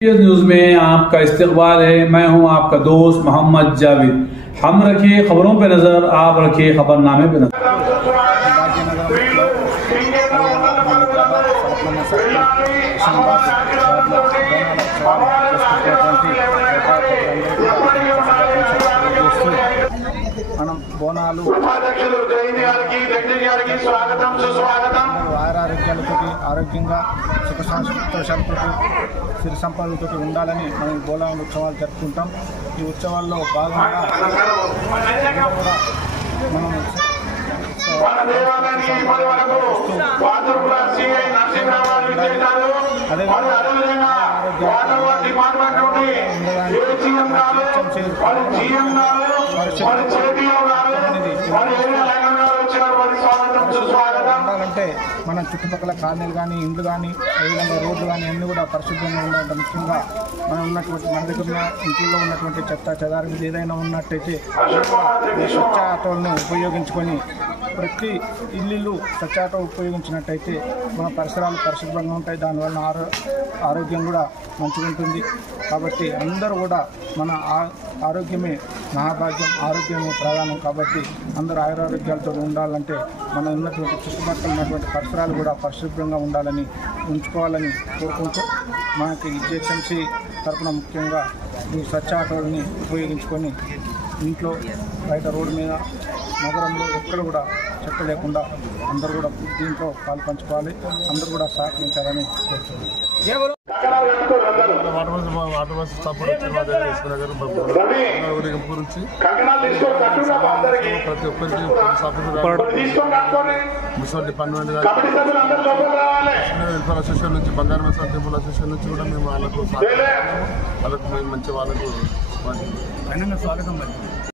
News में आपका इस्तकबाल है। मैं हूं आपका दोस्त मोहम्मद जावेद। हम रखिए खबरों पे नजर, आप रखिए खबरनामे पे नजर। మనం బోనాలు ఆరోగ్యాలతో ఆరోగ్యంగా సుఖ సంతోషాలతో సిరి సంపదలతో ఉండాలని మనం బోనాలు ఉత్సవాలు జరుపుకుంటాం। ఈ ఉత్సవాల్లో భాగంగా మనం ఉండాలంటే మన చుట్టుపక్కల కాలనీలు కానీ ఇండ్లు కానీ అదేవిధంగా రోడ్లు కానీ అన్నీ కూడా పరిశుభ్రంగా ఉండాలంటే ముఖ్యంగా మనం ఉన్నటువంటి మన దగ్గర ఉన్న ఇంట్లో ఉన్నటువంటి చెత్త చెదారం ఏదైనా ఉన్నట్టయితే స్వచ్ఛ ఆటోలను ఉపయోగించుకొని ప్రతి ఇల్లు స్వచ్ఛ ఆటో ఉపయోగించినట్టయితే మన పరిసరాలు పరిశుభ్రంగా ఉంటాయి। దానివల్ల ఆరోగ్యం కూడా మంచిగా ఉంటుంది। కాబట్టి అందరూ కూడా మన ఆరోగ్యమే మహాభాగ్యం, ఆరోగ్యమే ప్రధానం। కాబట్టి అందరూ ఆరోగ్యాలతో ఉండాలంటే మనం ఉన్నటువంటి చుట్టుపక్కల ఉన్నటువంటి పరిసరాలు కూడా పరిశుభ్రంగా ఉండాలని ఉంచుకోవాలని కోరుకుంటూ మనకి జిహెచ్ఎంసీ తరఫున ముఖ్యంగా ఈ స్వచ్ఛ ఆటోలని ఉపయోగించుకొని ఇంట్లో బయట రోడ్డు మీద నగరంలో ఎక్కడ కూడా చెత్త లేకుండా అందరూ కూడా దీంట్లో పాలు పంచుకోవాలి, అందరూ కూడా సహకరించాలని కోరుతున్నాను। వాటర్ బస్ స్టాప్ గురించి ప్రతి ఒక్కరికి మున్సిపల్ డిపార్ట్మెంట్ వెల్ఫేర్ అసోసియేషన్ నుంచి బంగారం టెంపుల్ అసోసియేషన్ నుంచి కూడా మేము వాళ్ళకు మేము మంచి వాళ్ళకు స్వాగతం।